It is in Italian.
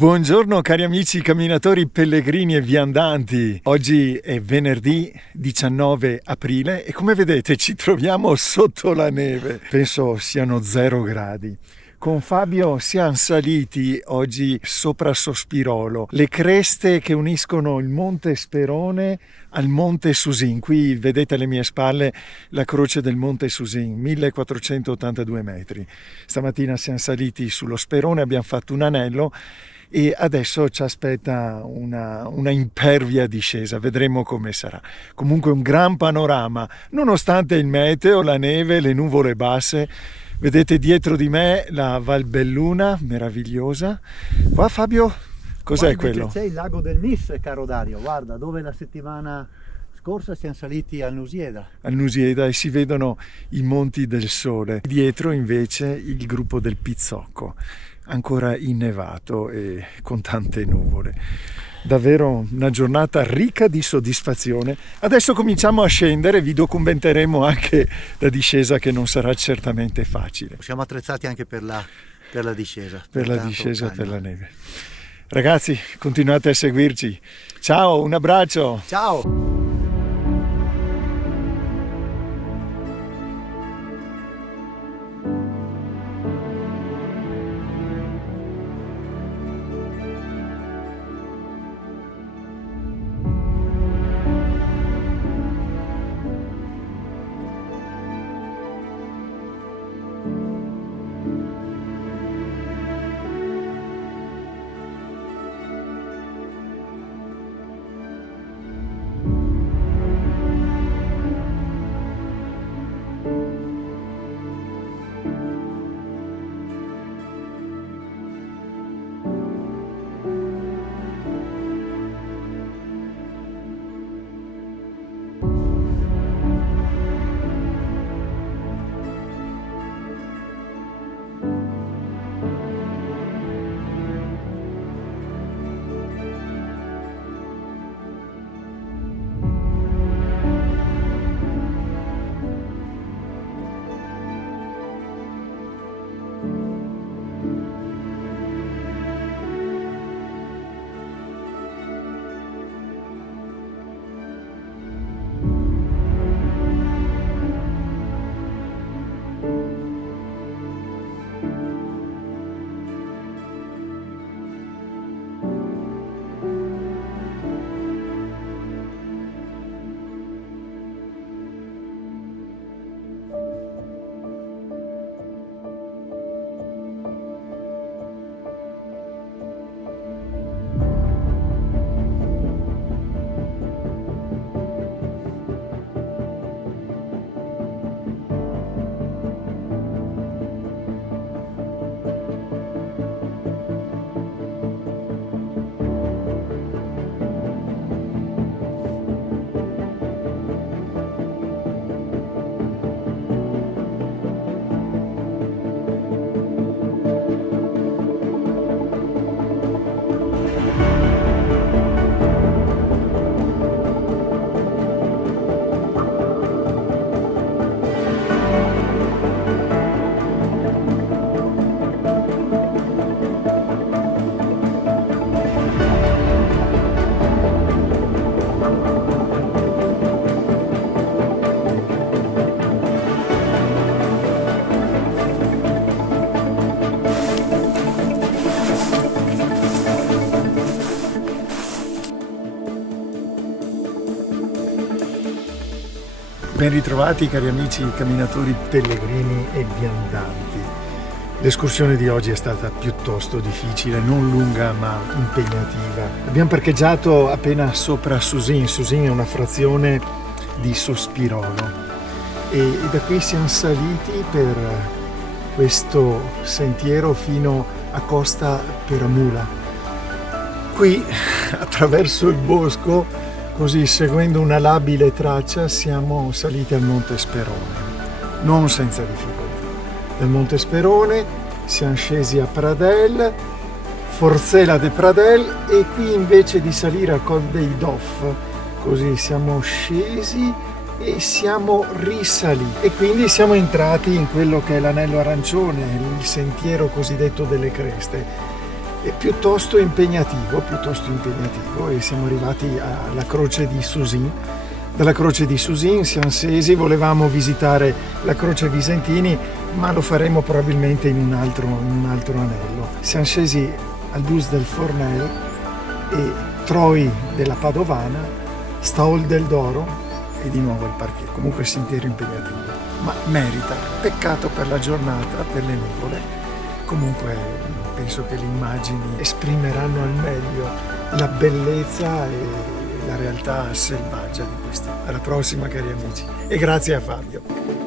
Buongiorno cari amici camminatori, pellegrini e viandanti. Oggi è venerdì 19 aprile e come vedete ci troviamo sotto la neve. Penso siano 0 gradi. Con Fabio siamo saliti oggi sopra Sospirolo, le creste che uniscono il Monte Sperone al Monte Susin. Qui vedete alle mie spalle la croce del Monte Susin, 1482 metri. Stamattina siamo saliti sullo Sperone, abbiamo fatto un anello e adesso ci aspetta una impervia discesa, vedremo come sarà. Comunque un gran panorama, nonostante il meteo, la neve, le nuvole basse. Vedete dietro di me la Valbelluna, meravigliosa. Qua Fabio, cos'è quello? C'è il lago del Nis, caro Dario, guarda, dove la settimana scorsa siamo saliti al Nusieda. Al Nusieda e si vedono i Monti del Sole. Dietro invece il gruppo del Pizzocco, ancora innevato e con tante nuvole. Davvero una giornata ricca di soddisfazione. Adesso cominciamo a scendere, vi documenteremo anche la discesa che non sarà certamente facile. Siamo attrezzati anche per la discesa. Per la discesa, per la neve. Ragazzi, continuate a seguirci. Ciao, un abbraccio. Ciao! Ben ritrovati cari amici camminatori, pellegrini e viandanti. L'escursione di oggi è stata piuttosto difficile, non lunga ma impegnativa. Abbiamo parcheggiato appena sopra Susin. Susin è una frazione di Sospirolo e da qui siamo saliti per questo sentiero fino a Costa Peramula. Qui attraverso il bosco, così seguendo una labile traccia, siamo saliti al Monte Sperone, non senza difficoltà. Dal Monte Sperone siamo scesi a Pradel, Forcella de Pradel, e qui invece di salire a Col dei Doff, così siamo scesi e siamo risaliti. E quindi siamo entrati in quello che è l'anello arancione, il sentiero cosiddetto delle creste. è piuttosto impegnativo e siamo arrivati alla croce di Susin. Dalla croce di Susin siamo scesi, volevamo visitare la croce Visentini, ma lo faremo probabilmente in un altro anello. Siamo scesi al bus del Fornel e Troi della Padovana, Staol del Doro e di nuovo il Parquet. Comunque sentiero impegnativo, ma merita. Peccato per la giornata, per le nuvole. Comunque penso che le immagini esprimeranno al meglio la bellezza e la realtà selvaggia di questi. Alla prossima, cari amici, e grazie a Fabio.